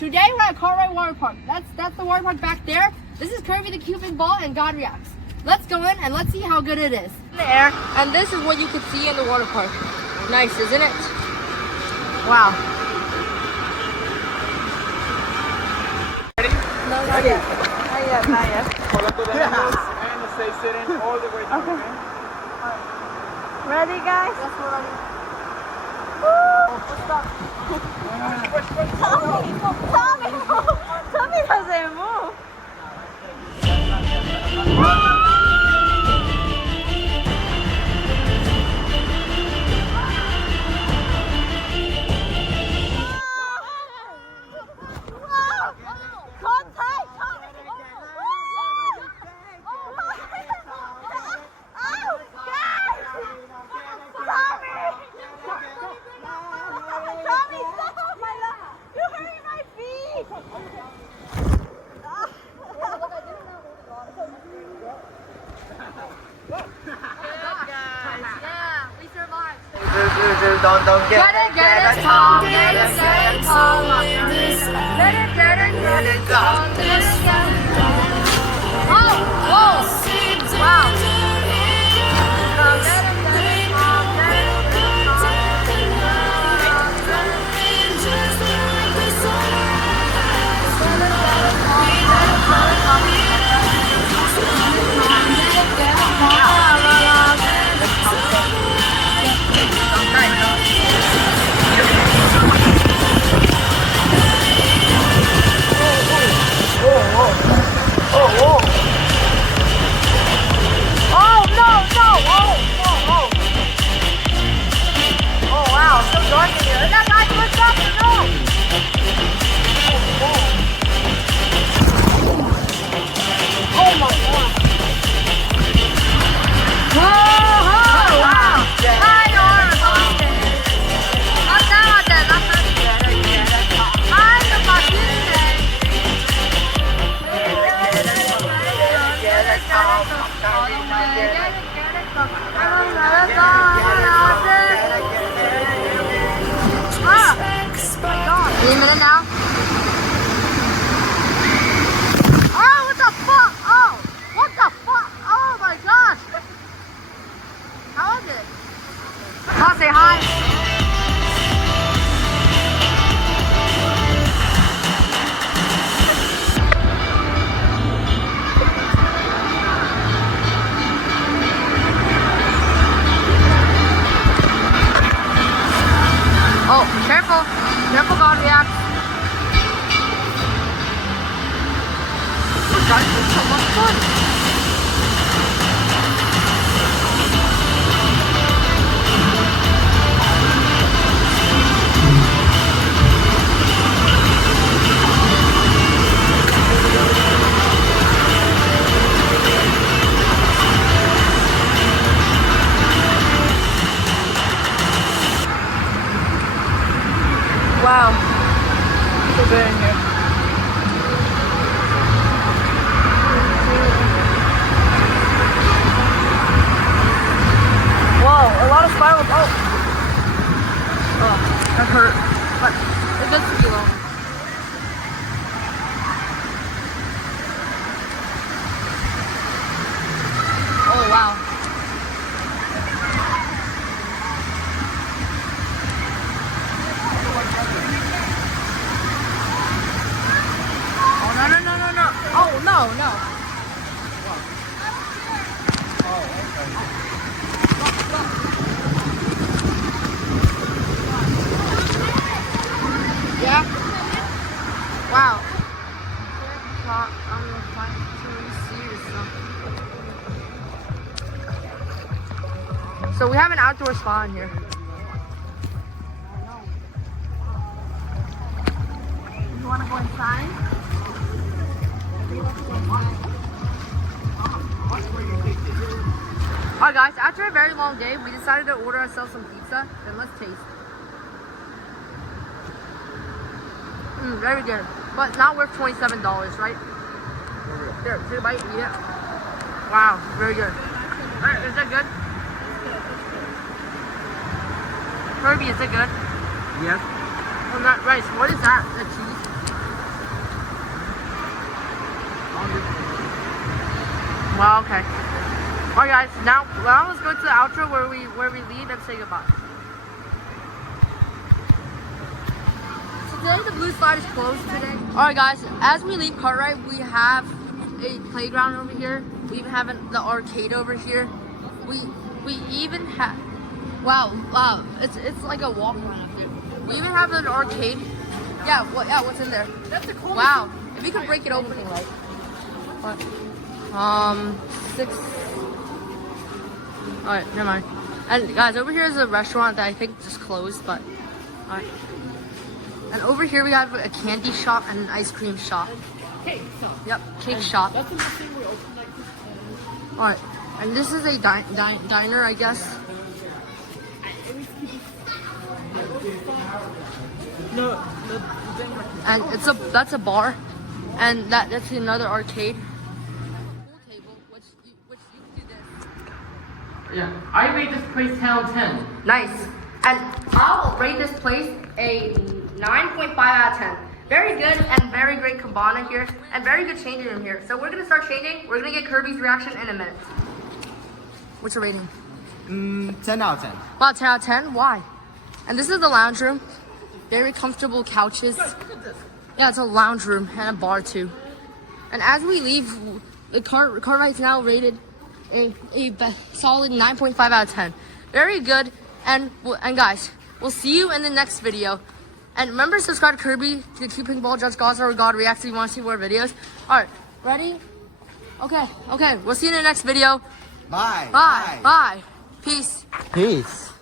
Today we're at Kartrite Waterpark. That's the water park back there. This is KirbyTheCutePinkBall and GodReacts. Let's go in and let's see how good it is. In the air, and this is what you can see in the water park. Nice, isn't it? Wow. Ready? No, not yet. Not yet, not yet. And stay sitting all the way down. Okay. Ready, guys? Yes, we're ready. Woo! What's up? Tommy doesn't move. Don't Get it, Tom. Get it, Tom. Get it, Tom. Oh, whoa. Wow. Any minute now? Oh, what the fuck? Oh, what the fuck? Oh my gosh. How is it? I'll say hi. Oh, careful. Careful, GodReacts. Oh, guys, it's so much fun. Wow. So big in here. Whoa, a lot of spirals. Oh, that hurt. But it does feel long. Oh, wow. Oh, no, no. Yeah? Wow. I'm so we have an outdoor spa in here. You want to go inside? Alright guys, after a very long day, we decided to order ourselves some pizza, and let's taste. Very good, but not worth $27, right? Here, take a bite, eat it. Wow, very good. Alright, is that good? Kirby, is it good? Yes. Oh, not rice. What is that? The cheese? Wow, okay. Alright guys, now let's go to the outro where we leave and say goodbye. So today the blue slide is closed today. Alright guys, as we leave Kartrite, we have a playground over here. We even have the arcade over here. We even have wow, it's like a walk around up there. We even have an arcade. Yeah, what's in there? That's the coolest. Wow, if we could break it open like what? 6. Alright, never mind. And guys, over here is a restaurant that I think just closed, but alright. And over here we have a candy shop and an ice cream shop. Cake shop. Yep, cake shop. That's the thing we opened like this. Alright, and this is a diner, I guess. No, the thing And that's a bar, and that's another arcade. Pool table, which you can do this. Yeah, I rate this place 10 out of 10. Nice. And I'll rate this place a 9.5 out of 10. Very good and very great cabana here, and very good changing room here. So we're gonna start changing. We're gonna get Kirby's reaction in a minute. What's your rating? 10 out of 10. Wow, 10 out of 10. Why? And this is the lounge room. Very comfortable couches. Yeah, it's a lounge room and a bar too. And as we leave, the Kartrite's now rated a solid 9.5 out of 10. Very good. And guys, we'll see you in the next video. And remember to subscribe to Kirby, the KirbyTheCutePinkBall, JudgeGodstar, or GodReacts if you want to see more videos. Alright, ready? Okay. We'll see you in the next video. Bye. Bye. Peace. Peace.